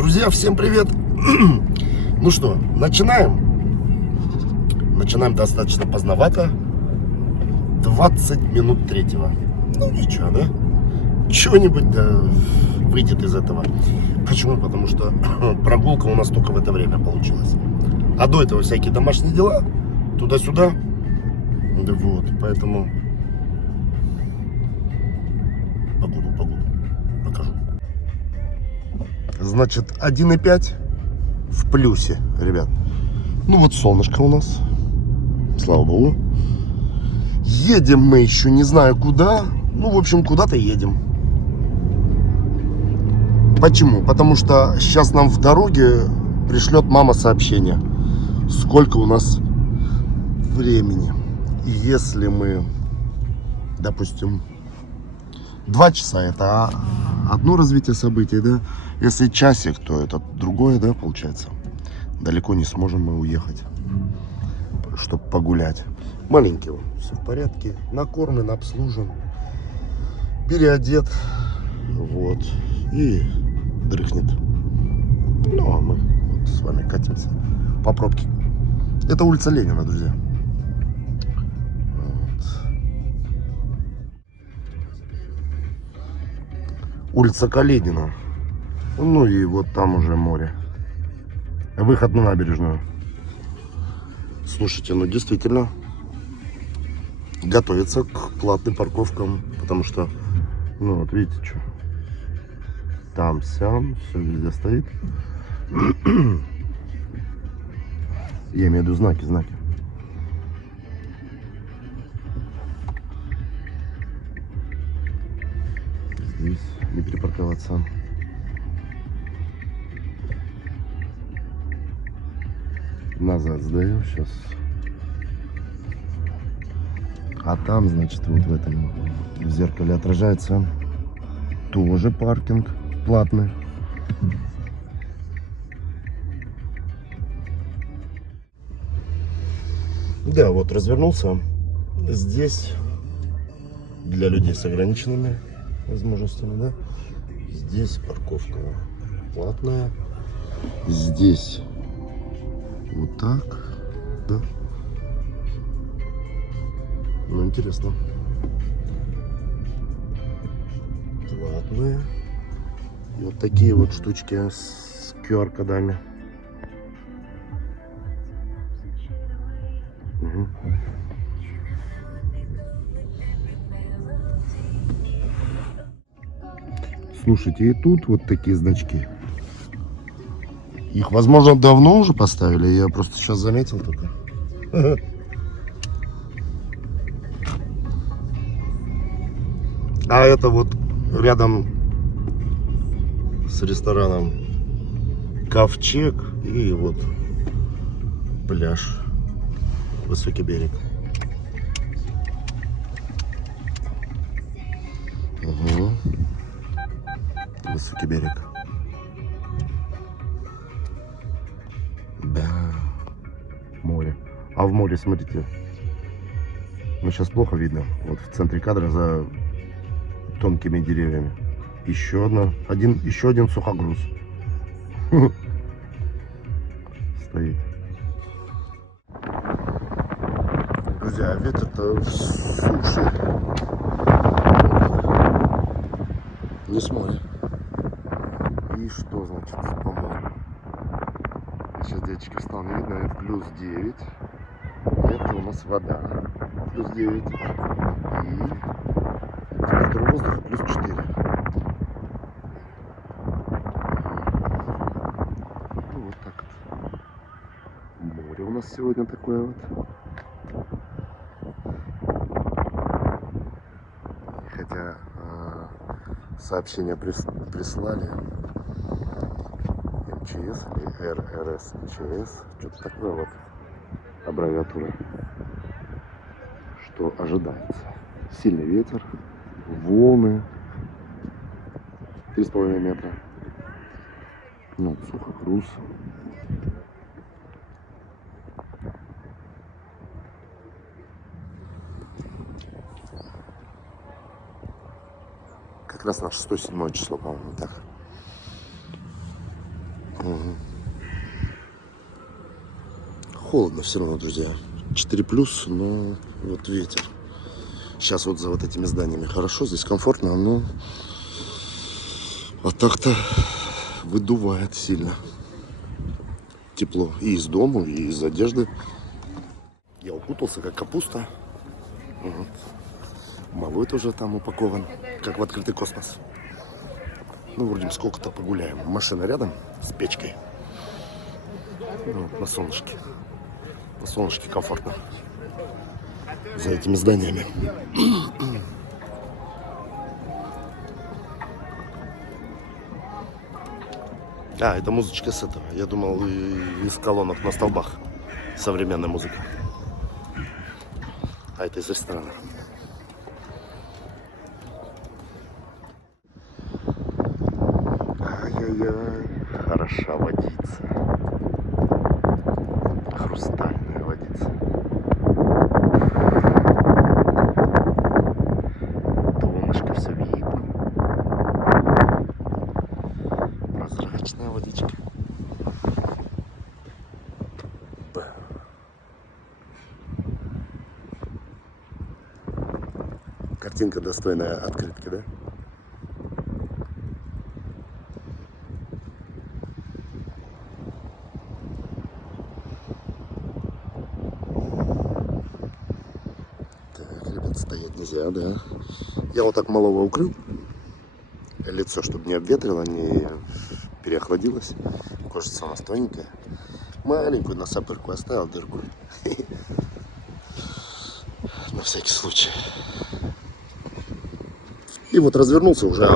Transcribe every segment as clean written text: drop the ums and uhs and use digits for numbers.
Друзья, всем привет! Ну что, начинаем? Начинаем достаточно поздновато. 20 минут третьего. Ну ничего, да? Чего-нибудь да выйдет из этого. Почему? Потому что прогулка у нас только в это время получилась. А до этого всякие домашние дела, туда-сюда. Да вот, поэтому погоду покажу. Значит, 1,5 в плюсе, ребят. Ну вот солнышко у нас, слава богу. Едем мы еще не знаю куда. Ну, в общем, куда-то едем. Почему? Потому что сейчас нам в дороге пришлет мама сообщение, сколько у нас времени. И если мы, допустим, 2 часа это одно развитие событий, да? Если часик, то это другое, да, получается. Далеко не сможем мы уехать, чтобы погулять. Маленький он, все в порядке, накормлен, обслужен, переодет, вот, и дрыхнет. Ну, а мы вот с вами катимся по пробке. Это улица Ленина, друзья. Вот. Улица Каледина. Ну и вот там уже море. Выход на набережную. Слушайте, ну действительно готовится к платным парковкам, потому что, ну вот видите, что там, сям, все везде стоит. Я имею в виду знаки. Здесь не перепарковаться. Назад сдаю сейчас. А там, значит, вот в этом в зеркале отражается тоже паркинг платный. Да, вот развернулся. Здесь для людей с ограниченными возможностями, да. Здесь парковка платная. Здесь вот так, да. Ну, интересно. Платные. И вот такие вот штучки с QR-кодами. Угу. Слушайте, и тут вот такие значки. Их, возможно, давно уже поставили. Я просто сейчас заметил только. А это вот рядом с рестораном Ковчег и вот пляж, Высокий берег. Угу. Высокий берег. Да, море. А в море, смотрите, ну сейчас плохо видно. Вот в центре кадра за тонкими деревьями. Еще один сухогруз стоит. Друзья, ветер-то в суше, не с моря. И что значит по морю? Сейчас, девочки, встал, не видно, плюс 9. Это у нас вода. Плюс 9. И температура воздуха плюс 4. Ну, вот так вот. Море у нас сегодня такое вот. Хотя сообщение прислали МЧС или РСМЧС, что-то такое вот, аббревиатура, что ожидается. Сильный ветер, волны 3,5 метра. Ну, сухогруз. Как раз на 6-7 число, по-моему, так. Холодно все равно, друзья. 4 плюс, но вот ветер. Сейчас вот за вот этими зданиями хорошо, здесь комфортно, но а так-то выдувает сильно. Тепло и из дома, и из одежды. Я укутался, как капуста. Вот. Малой тоже там упакован, как в открытый космос. Ну, вроде сколько-то погуляем. Машина рядом с печкой. Ну, на солнышке. На солнышке комфортно. За этими зданиями. А, это музычка с этого. Я думал, из колонок на столбах. Современная музыка. А это из ресторана. Ай-яй-яй. Хороша водица. Хрустальная водица. Донышко все видно. Прозрачная водичка. Картинка достойная открытки, да? Так, ребят, стоять нельзя, да? Я вот так малого укрыл. Лицо, чтобы не обветрило, не переохладилось. Кожица у нас тоненькая. Маленькую на сапырку оставил дырку. На всякий случай. И вот развернулся уже.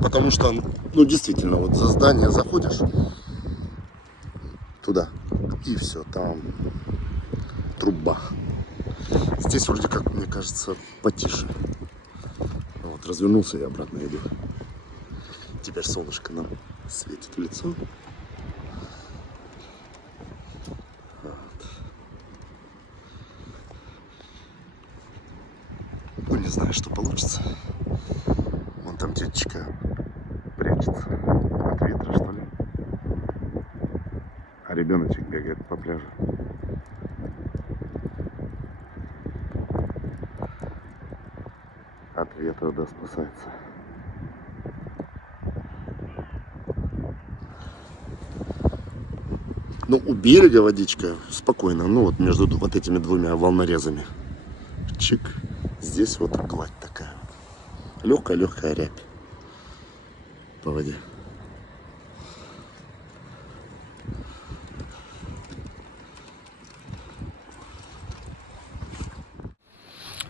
Потому что, ну действительно, вот за здание заходишь туда. И все, там труба. Здесь вроде как, мне кажется, потише. Вот развернулся и обратно иду. Теперь солнышко нам светит в лицо. Вот. Ну не знаю, что получится. Вон там тетечка прячется от ветра, что ли. А ребеночек бегает по пляжу. От ветра, да, спасается. Ну, у берега водичка спокойно. Ну, вот между вот этими двумя волнорезами. Чик. Здесь вот гладь такая. Легкая-легкая рябь по воде.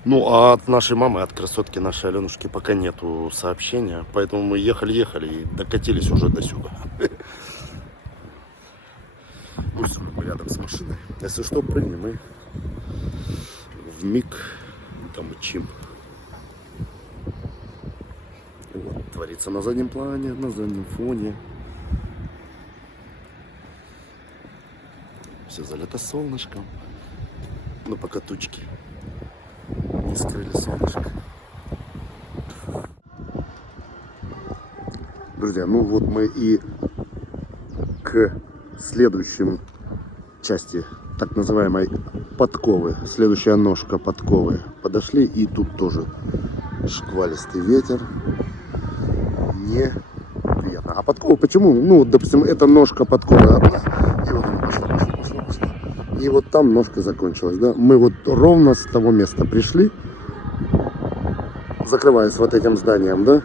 Ну, а от нашей мамы, от красотки нашей Аленушки пока нету сообщения. Поэтому мы ехали и докатились уже до сюда. Ну все, мы рядом с машиной. Если что, прыгнем мы вмиг там учим. Вот, творится на заднем плане, на заднем фоне. Все залито солнышком. Ну, пока тучки не скрыли солнышко. Друзья, ну вот мы и к следующим части так называемой подковы, следующая ножка подковы подошли, и тут тоже шквалистый ветер, неприятно. А подкова почему? Ну вот, допустим, это ножка подковы одна, и вот она пошла. И вот там ножка закончилась, да? Мы вот ровно с того места пришли, закрываясь вот этим зданием, да?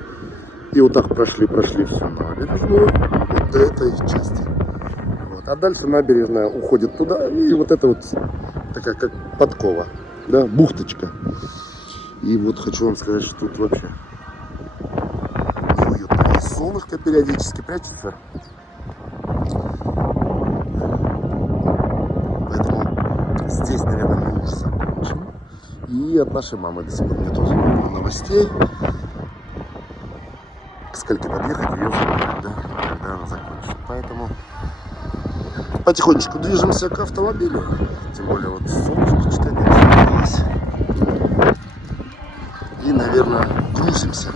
И вот так прошли всю набережную вот до этой части. Вот. А дальше набережная уходит туда, и вот это вот такая как подкова, да, бухточка. И вот хочу вам сказать, что тут вообще неуютно. И солнышко периодически прячется. Поэтому здесь, наверное, мы уже закончим. И от нашей мамы до сих пор нету новостей. К скольки подъехать, ее забирать, да, когда она закончит. Поэтому потихонечку движемся к автомобилю. Тем более вот солнышко что-то не разогрелось. И, наверное, грузимся.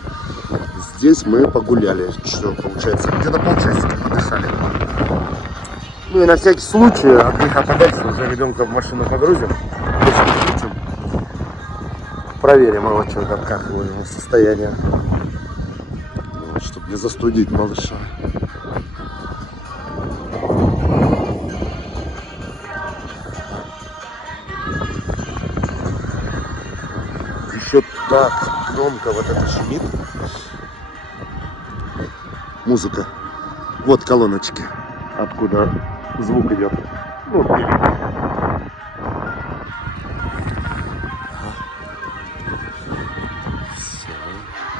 здесь мы погуляли. Что получается? Где-то полчасика подышали. Ну и на всякий случай, от греха подальше, уже ребенка в машину погрузим. Включим. Проверим его, что там, как его состояние. Вот, чтобы не застудить малыша. Еще так громко вот это шумит. Музыка. Вот колоночки, откуда звук идет. Ну,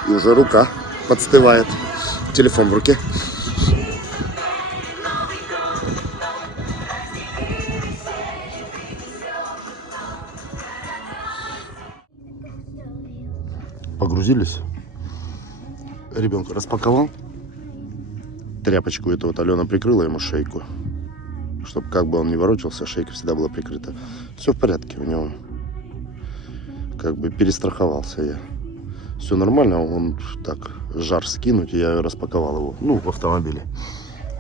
и уже рука подстывает. Телефон в руке. Погрузились. Ребенка распаковал. Тряпочку эту вот Алена прикрыла ему шейку. Чтобы как бы он не ворочался, шейка всегда была прикрыта. Все в порядке у него. Как бы перестраховался я. Все нормально, он так, жар скинуть, и я распаковал его. Ну, в автомобиле.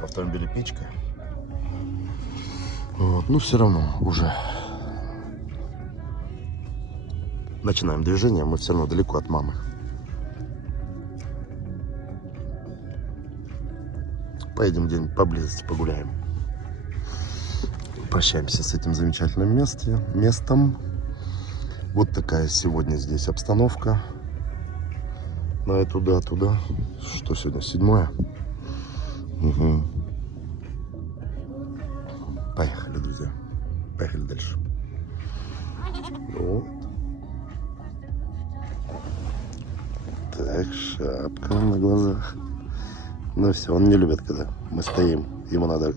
В автомобиле печка. Вот, ну, все равно уже начинаем движение, мы все равно далеко от мамы. Поедем где-нибудь поблизости погуляем. Прощаемся с этим замечательным местом. Вот такая сегодня здесь обстановка. На эту туда. Что сегодня? 7-е? Угу. Поехали, друзья. Поехали дальше. Вот. Так, шапка на глазах. Ну все, он не любит, когда мы стоим. Ему надо,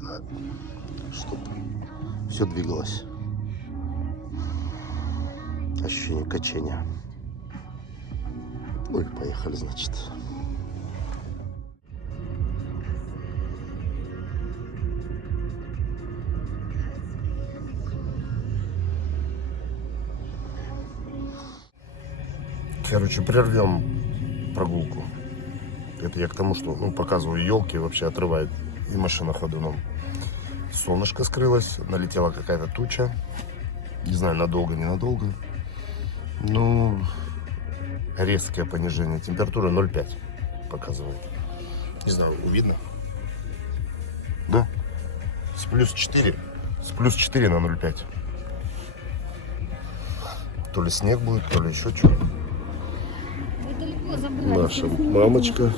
чтобы все двигалось. Ощущение качения. Ну и поехали, значит. Короче, прервем прогулку. Это я к тому, что показываю елки, вообще отрывает и машина ходуном. Солнышко скрылось, налетела какая-то туча. Не знаю, надолго, ненадолго. Ну, резкое понижение температуры 0,5 показывает. Не знаю, видно? Да? С плюс 4 на 0,5. То ли снег будет, то ли еще что. Наша мамочка.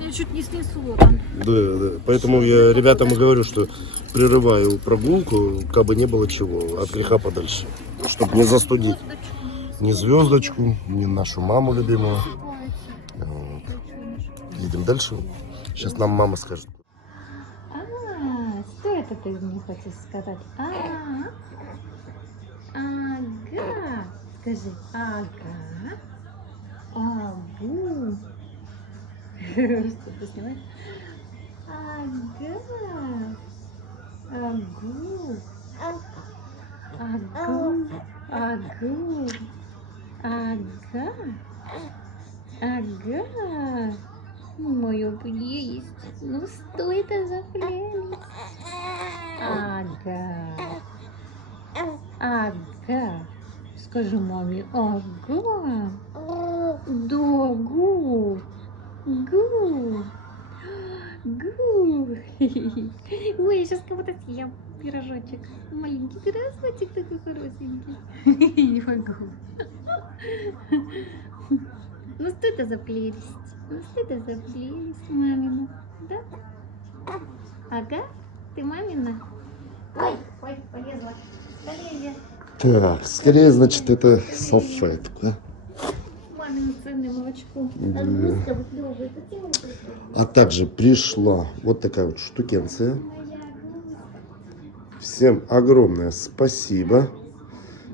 Я чуть не снесло там. Да. Поэтому я ребятам и говорю, что прерываю прогулку, как бы не было чего, от греха подальше. Чтобы не застудить ни звездочку, ни нашу маму любимую. Вот. Едем дальше. Сейчас нам мама скажет. Что это ты мне хочешь сказать? Ага. Скажи, ага. Агу. Что ты снимаешь? Ага. Агу. Агу. Ага. Моя прелесть. Ну что это за прелесть? Ага. Скажи маме, ага. Да, гу. Ой, я сейчас кого-то съем. Пирожочек. Маленький пирожочек такой хорошенький. Не могу. Ну что это за прелесть? Мамина? Да? Ага? Ты мамина? Ой, полезла. Скорее. Так, скорее, значит, это салфетка. Мамин ценное молочко. А также пришла вот такая вот штукенция. Всем огромное спасибо.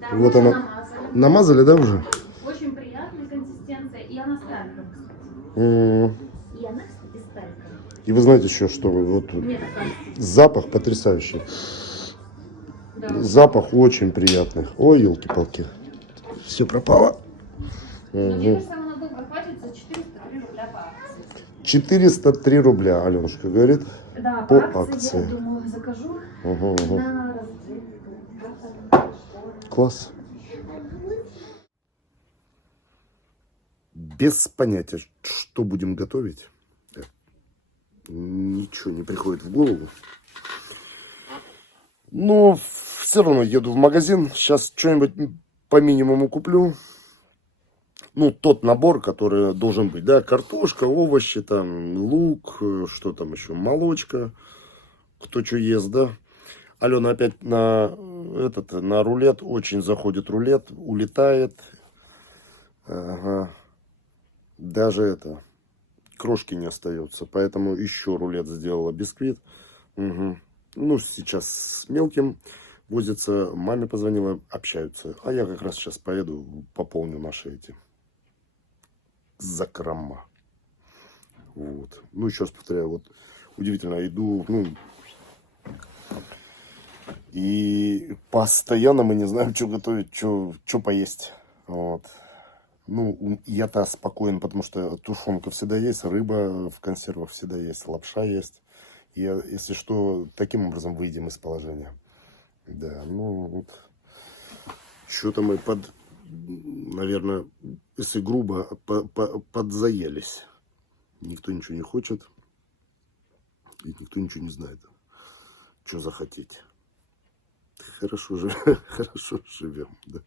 Да, вот она. Намазали, да, уже? Очень приятная консистенция. И она стальком, кстати. И она, кстати, стальком. И вы знаете еще, что вот запах потрясающий. Да. Запах очень приятный. Ой, елки-палки. Все пропало. Мне кажется, она долго хватит за 403 рубля по акции. 403 рубля, Аленушка говорит. Да, По по акции, акции. я думаю, закажу Угу, угу. на расцветку. Класс. Без понятия, что будем готовить. Ничего не приходит в голову. Но все равно еду в магазин. Сейчас что-нибудь по минимуму куплю. Ну, тот набор, который должен быть, да, картошка, овощи, там, лук, что там еще, молочка, кто что ест, да. Алена опять на рулет, очень заходит рулет, улетает. Ага. Даже крошки не остается, поэтому еще рулет сделала, бисквит. Угу. Ну, сейчас с мелким возится, маме позвонила, общаются. А я как раз сейчас поеду, пополню наши закрома. Вот. Ну, еще раз повторяю, вот удивительно, иду, ну, и постоянно мы не знаем, что готовить, что поесть. Вот. Ну, я-то спокоен, потому что тушенка всегда есть, рыба в консервах всегда есть, лапша есть. И, если что, таким образом выйдем из положения. Да, ну, вот. Что-то мы наверное, если грубо, подзаелись. Никто ничего не хочет. И никто ничего не знает, что захотеть. Хорошо живем, да.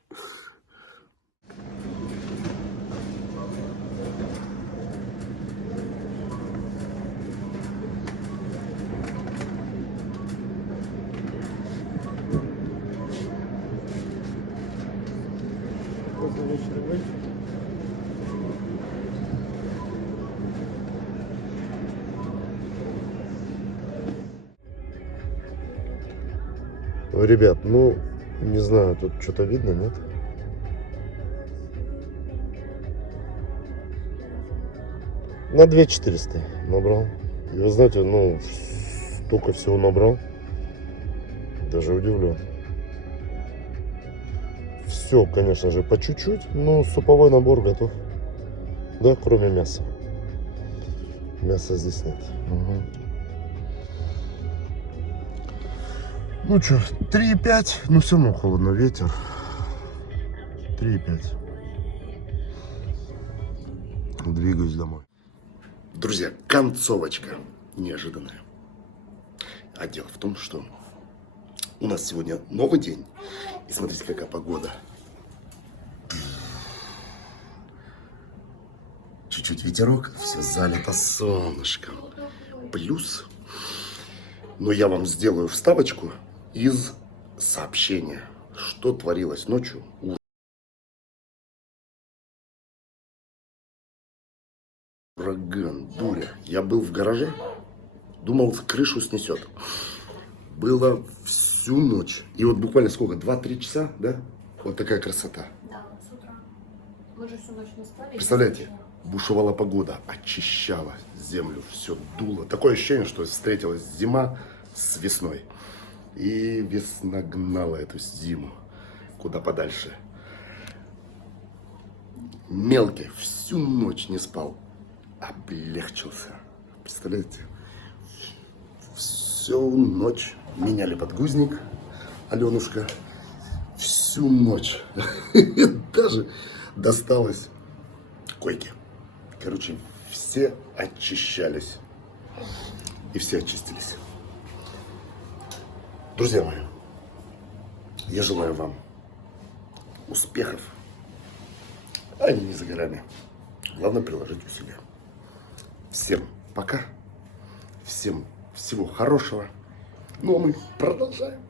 Ребят, ну, не знаю, тут что-то видно, нет? На 2400 набрал. И вы знаете, ну, столько всего набрал. Даже удивлен. Все, конечно же, по чуть-чуть, но суповой набор готов. Да, кроме мяса. Мяса здесь нет. Угу. Ну что, 3,5, ну все равно холодно, ветер. 3,5. Двигаюсь домой. Друзья, концовочка неожиданная. А дело в том, что у нас сегодня новый день. И смотрите, какая погода. Чуть-чуть ветерок, все залито солнышком. Плюс, но я вам сделаю вставочку из сообщения, что творилось ночью. Ураган, буря. Я был в гараже, думал, крышу снесет. Было всю ночь. И вот буквально сколько, 2-3 часа, да? Вот такая красота. Да, с утра. Мы же всю ночь не спали. Представляете, бушевала погода, очищала землю, все дуло. Такое ощущение, что встретилась зима с весной. И весна гнала эту зиму куда подальше. Мелкий всю ночь не спал, облегчился. Представляете? Всю ночь меняли подгузник, Аленушка. Всю ночь. Даже досталось койки. Короче, все очищались. И все очистились. Друзья мои, я желаю вам успехов. А они не за горами. Главное приложить усилия. Всем пока. Всем всего хорошего. Ну а мы продолжаем.